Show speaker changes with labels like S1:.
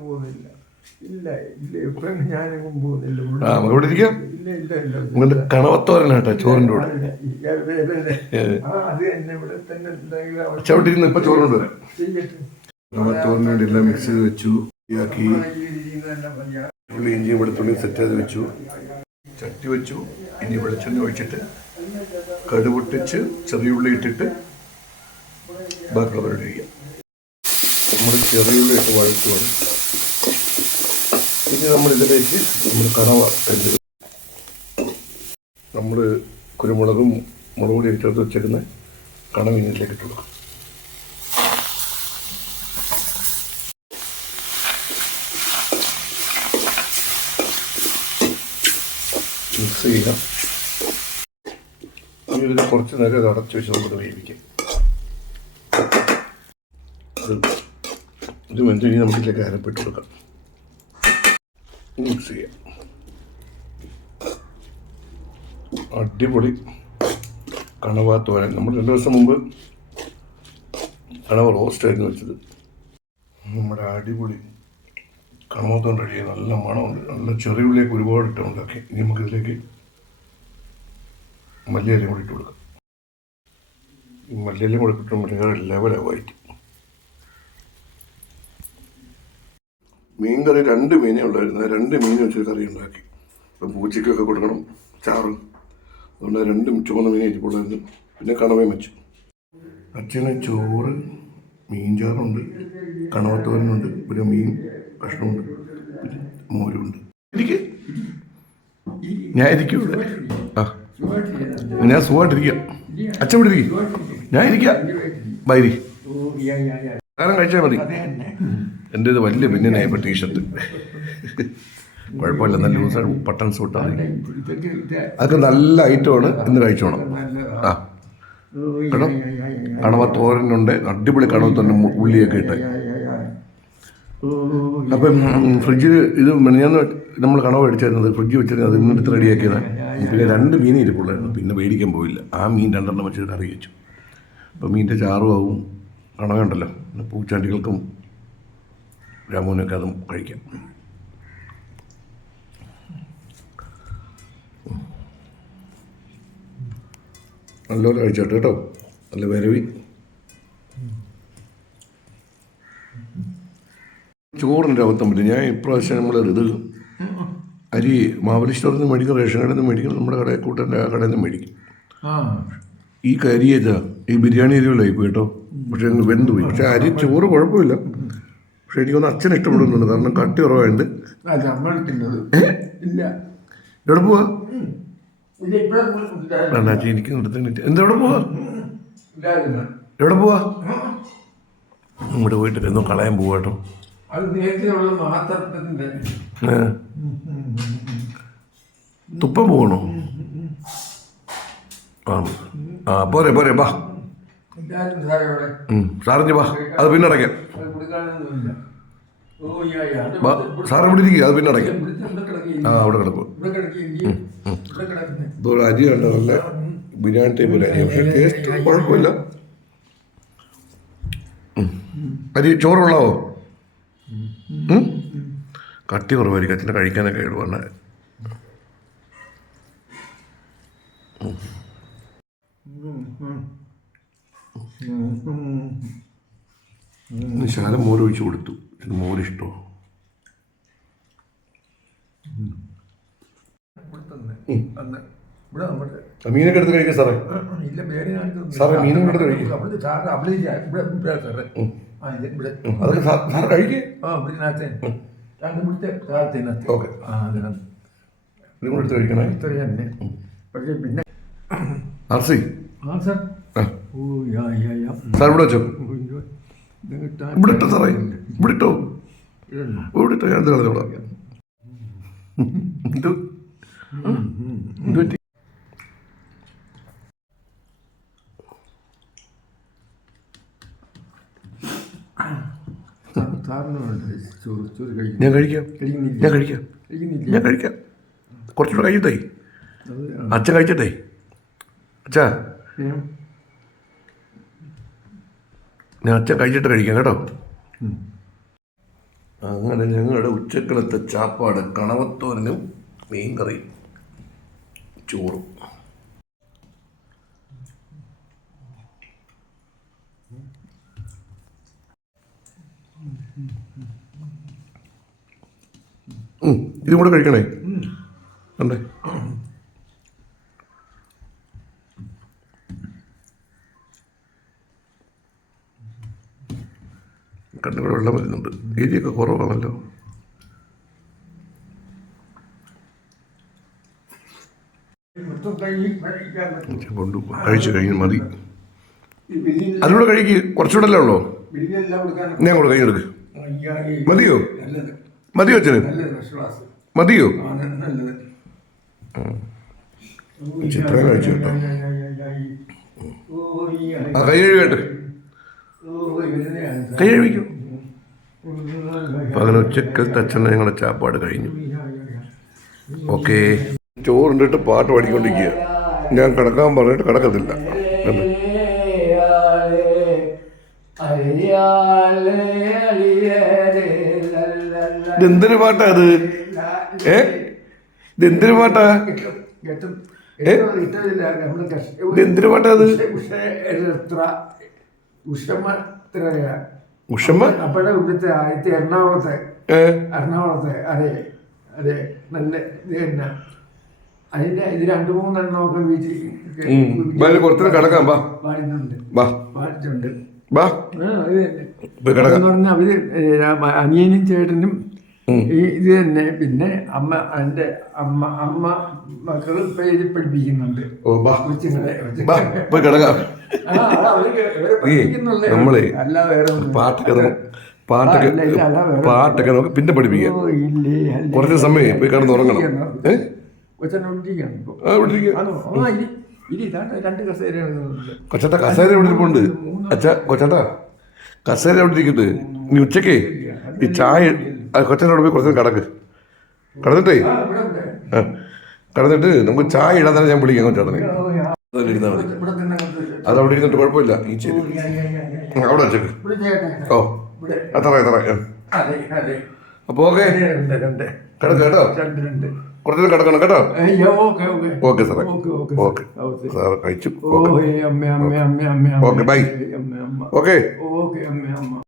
S1: പോകുന്നില്ല. ഇല്ല ഇല്ല. ഇപ്പൊ ഞാനെങ്ങും പോകുന്നില്ല. ഇവിടെ-
S2: ആ നമുക്ക് ഇവിടെ ഇരിക്കാം.
S1: ഇല്ല ഇല്ല ഇല്ല
S2: ഇങ്ങോട്ട് കണവത്തോരനാട്ടോ ചോറിന്റെ കൂടെ?
S1: ആ, അത് തന്നെ ഇവിടെ തന്നെ എന്തെങ്കിലും അവിടെ
S2: ചവിട്ടിരുന്ന് ഇപ്പൊ ചോറുണ്ട്
S1: ചെയ്യട്ടെ.
S2: കണവത്തോറിന് വേണ്ടി എല്ലാം മിക്സ് ചെയ്ത് വെച്ചു. ആക്കി. ഉള്ളി ഇഞ്ചിയും വെളുത്തുള്ളി സെറ്റ് ചെയ്ത് വെച്ചു. ചട്ടി വെച്ചു. ഇനി വെളിച്ചെണ്ണ ഒഴിച്ചിട്ട് കടുപൊട്ടിച്ച് ചെറിയ ഉള്ളി ഇട്ടിട്ട് ബാക്കിയുള്ളവരുടെ ചെയ്യാം നമ്മൾ ഇട്ട് വഴറ്റുവാണ്. ഇനി നമ്മൾ ഇതിലേക്ക് നമ്മൾ കണവ ഇട്ട് നമ്മൾ കുരുമുളകും മുളക് പൊടി ചേർത്ത് വെച്ചിരുന്ന കണവ ഇതിലേക്ക് ഇട്ടു മിക്സ് ചെയ്യാം. ഇനി ഇതിൽ കുറച്ച് നേരം ഇത് അടച്ചു വെച്ച് നമുക്ക് വേവിക്കാം. ഇത് വെന്ത് കഴിഞ്ഞ് നമുക്ക് അരപ്പിട്ട് കൊടുക്കാം. മിക്സ് അടിപൊളി കണവ തോരൻ. നമ്മൾ രണ്ട് ദിവസം മുമ്പ് കണവ റോസ്റ്റായിരുന്നു വെച്ചത്. നമ്മുടെ അടിപൊളി കണവ തോരൻ റെഡി നല്ല മണമുണ്ട്. നല്ല ചെറിയ ഉള്ളിലേക്ക് ഒരുപാട് ഇട്ട് ഉണ്ടാക്കി. ഇനി നമുക്ക് ഇതിലേക്ക് മല്ലിയിലയും കൂടി ഇട്ട് കൊടുക്കാം. ഈ മല്ലിയിലയും കൂടി ഇട്ടിട്ട് മല്ലിയുടെ ലെവലാവായിട്ട് മീൻ കറി രണ്ട് മീനേ ഉണ്ടായിരുന്നു. രണ്ട് മീൻ വെച്ച് കറി ഉണ്ടാക്കി. അപ്പം പൂച്ചയ്ക്കൊക്കെ കൊടുക്കണം. ചാറ്. അതുകൊണ്ട് രണ്ട് ചുവന്ന മീൻ ഇരിപ്പുള്ളായിരുന്നു. പിന്നെ കണവയും വെച്ചു. അച്ഛന് ചോറ് മീൻ ചാറുണ്ട്. കണവത്തോരനുണ്ട് പിന്നെ മീൻ കഷ്ണമുണ്ട്. പിന്നെ മോരുണ്ട്. എനിക്ക് ഞാൻ ഇരിക്കും ഇവിടെ. ആ. ഞാൻ സുഖമായിട്ടിരിക്കാം അച്ഛൻ ഇവിടെ ഇരിക്കും. ഞാൻ ഇരിക്കാം. ബൈരി. കാലം കഴിച്ചാൽ മതി. എന്റെ ഇത് വലിയ പിന്നിനായപ്പോൾ ടീഷർട്ട് കുഴപ്പമില്ല നല്ല ലൂസ് പട്ടൺ
S1: സൂട്ടാണ്
S2: അതൊക്കെ നല്ല ഐറ്റമാണ് ഇന്ന് കഴിച്ചോണം. ആ. കേട്ടോ. കണവ തോരനുണ്ട് അടിപൊളി കണവ തന്നെ ഉള്ളിയൊക്കെ ഇട്ട്. അപ്പം ഫ്രിഡ്ജിൽ ഇത് മിനിഞ്ഞാന്ന് നമ്മൾ കണവ അടിച്ചായിരുന്നത് ഫ്രിഡ്ജ് വെച്ചിരുന്നത് ഇന്നെടുത്ത് റെഡിയാക്കിയതാണ് പിന്നെ രണ്ട് മീൻ ഇരിപ്പുള്ളായിരുന്നു പിന്നെ മേടിക്കാൻ പോയില്ല. ആ മീൻ രണ്ടെണ്ണം വെച്ചിട്ട് കറി വെച്ചു. അപ്പം മീനിന്റെ ചാറും ആവും. കണവയുണ്ടല്ലോ പിന്നെ പൂച്ചാണ്ടികൾക്കും രാമുവിനൊക്കെ അതും കഴിക്കാം. നല്ലപോലെ കഴിച്ചോട്ടെ കേട്ടോ. നല്ല വരവി. ചോറിന്റെ അവത്തം പറ്റും ഞാൻ ഇപ്രാവശ്യം നമ്മൾ ഇത് അരി മാവലി സ്റ്റോറിൽ നിന്ന് മേടിക്കും റേഷൻ കടയിൽ നിന്ന് മേടിക്കും നമ്മുടെ കടയിൽ കൂട്ടന്റെ ആ കടയിൽ നിന്ന് മേടിക്കും. ഈ കരി ഈ ബിരിയാണി അരികളായി പോയി കേട്ടോ. പക്ഷേ വെന്ത് പോയി. പക്ഷേ അരി ചോറ് കുഴപ്പമില്ല. പക്ഷേ എനിക്കൊന്ന് അച്ഛൻ ഇഷ്ടപ്പെടുന്നുണ്ട്. കാരണം കട്ടി കുറവായുണ്ട്. എവിടെ പോവാ? അച്ഛൻ എനിക്ക് നിർത്തി എന്താ എവിടെ പോവാ. എവിടെ പോവാ? ഇവിടെ പോയിട്ട് എന്തോ കളയാൻ പോവാ കേട്ടോ.
S1: അത് നേരത്തെ ഉള്ള മാത്രത്തിന്റെ
S2: ഏ. തുപ്പ പോകണോ ആ ആ പോരെ പോരെ ബാ. സാറിഞ്ഞ് ബാ. അത് പിന്നെ അടയ്ക്കാം. സാറ് ഇവിടെ ഇരിക്കുക അത് പിന്നെ അടയ്ക്കാം. ആ അവിടെ കിടക്കും ഇതൊരു അരി ഉണ്ട് നല്ല ബിരിയാണി ടൈപ്പ് ഒരു അരി. പക്ഷേ ടേസ്റ്റ് കുഴപ്പമില്ല. അരി ചോറുള്ളാവോ? കട്ടി കുറവായിരിക്കും. അച്ഛനെ കഴിക്കാനൊക്കെ ഇടുവാണ് ഇന്ന് ശാലം മോര് ഒഴിച്ച് കൊടുത്തു മോരിഷ്ടമോ മീനൊക്കെ എടുത്ത് കഴിക്കാം സാറേ. സാറേ, മീനും എടുത്ത് കഴിക്ക്.
S1: അവിടെ സാറ് അവിടെ ഇല്ല. ഇവിടെ ഇവിടെ സാറേ. ആ ഇത് ഇവിടെ.
S2: ഉം. അതൊക്കെ ഓക്കെ. ഇതും എടുത്ത് കഴിക്കണേ.
S1: പക്ഷേ പിന്നെ
S2: ആർസി
S1: ആ സാർ.
S2: ഇവിടെ വെച്ചോ
S1: ഓ, ഇത് ഇത് കിട്ടാൻ-
S2: ഇവിടെ ഇട്ടോ സാറേ ഇവിടെ ഇട്ടോ? ഇവിടെ ഇട്ടോ ഞാൻ കളഞ്ഞോളാം. കഴിക്കാം. ഞാൻ കഴിക്കാം. ഞാൻ കഴിക്കാം. കുറച്ചുകൂടെ കഴിയട്ടെ അച്ഛൻ കഴിച്ചട്ടെ അച്ഛാ? ഞാൻ അച്ഛൻ കഴിച്ചിട്ട് കഴിക്കാം കേട്ടോ. അങ്ങനെ ഞങ്ങളുടെ ഉച്ചക്കളത്തെ ചാപ്പാട് കണവത്തോരനും മീൻ കറിയും ചോറും ഇതും കൂടെ കഴിക്കണേ? കണ്ടേ? കണ്ണുകൾ വെള്ളം വരുന്നുണ്ട്. എരിയൊക്കെ കുറവാണല്ലോ.
S1: കൊണ്ടു കൈ
S2: കഴിച്ചു കഴിഞ്ഞ് മതി. അതിലൂടെ കഴിക്ക്. കുറച്ചുകൂടെ അല്ലേ ഉള്ളോ. ഞാൻ കൂടെ കഴിഞ്ഞെടുക്ക്
S1: അയ്യാ,
S2: മതിയോ? മതിയോ അച്ഛന്? മതിയോ? ചിത്രം കഴിച്ചു കേട്ടോ. ആ കൈ കഴുകട്ടെ കൈ കഴിക്കും അപ്പം അങ്ങനെ അച്ഛനെ ഞങ്ങളുടെ ചാപ്പാട് കഴിഞ്ഞു. ഓക്കെ. ചോറുണ്ടിട്ട് പാട്ട് പാടിക്കൊണ്ടിരിക്കുക. ഞാൻ കിടക്കാൻ പറഞ്ഞിട്ട് കിടക്കത്തില്ല? ഇതെന്തൊരു പാട്ടാ അത്? ഏ? ഇതെന്തൊരു പാട്ടാ? ഏ? ഇതെന്തൊരു പാട്ടാ അത്? ഉഷമ്മ
S1: അവിടെ ഇവിടുത്തെ ആദ്യത്തെ എറണാകുളത്തെ. എറണാകുളത്തെ അതെ അതെ നല്ല ഇത് തന്നെ. അതിന്റെ ഇത് രണ്ടു മൂന്നെണ്ണമൊക്കെ വീട്ടിൽ
S2: കിടക്കാം, വാ.
S1: പാടുന്നുണ്ട്
S2: വാ.
S1: പാടിട്ടുണ്ട്
S2: വാ.
S1: അവർ അനിയനും ചേട്ടനും ഈ ഇത് തന്നെ. പിന്നെ അമ്മ എന്റെ അമ്മ അമ്മ മക്കൾ പേര് പഠിപ്പിക്കുന്നുണ്ട്.
S2: ഓ ബാ
S1: കൊച്ചുങ്ങളെ
S2: നമ്മളെ. പാട്ടൊക്കെ പാട്ടൊക്കെ പാട്ടൊക്കെ നമുക്ക് പിന്നെ പഠിപ്പിക്കാം. കുറച്ച് സമയം പോയി കിടന്ന് ഉറങ്ങണം. കൊച്ചട്ട കസേര എവിടെ ഇരിപ്പുണ്ട്? അച്ഛാ കൊച്ചേട്ടാ കസേര എവിടെ ഇരിക്കട്ടെ നീ ഉച്ചക്കേ ഈ ചായ കൊച്ചേട്ടോട് കൊച്ചനോട് പോയി കുറച്ച് കിടക്ക്. കിടന്നിട്ടേ? കിടന്നിട്ട് നമുക്ക് ചായ ഇടാൻ തന്നെ ഞാൻ വിളിക്കാം കൊച്ചേട്ടനെ. ഇരുന്നാൽ മതി.
S1: തന്നെ
S2: അത് അവിടെ ഇരുന്നിട്ട് കുഴപ്പമില്ല. ഈ
S1: യാ.
S2: അവിടെ വെച്ചേക്ക്. ഓ. അത്ര അത്ര
S1: അപ്പൊ.
S2: അപ്പോൾ ഓക്കെ. കിടക്ക് കേട്ടോ. കുറച്ചു കിടക്കണം കേട്ടോ.
S1: ഓക്കെ,
S2: സാറേ.
S1: ഓക്കെ.
S2: സാർ കഴിച്ചു. Okay, bye. ഓക്കെ.
S1: ഓക്കെ, അമ്മ, അമ്മ.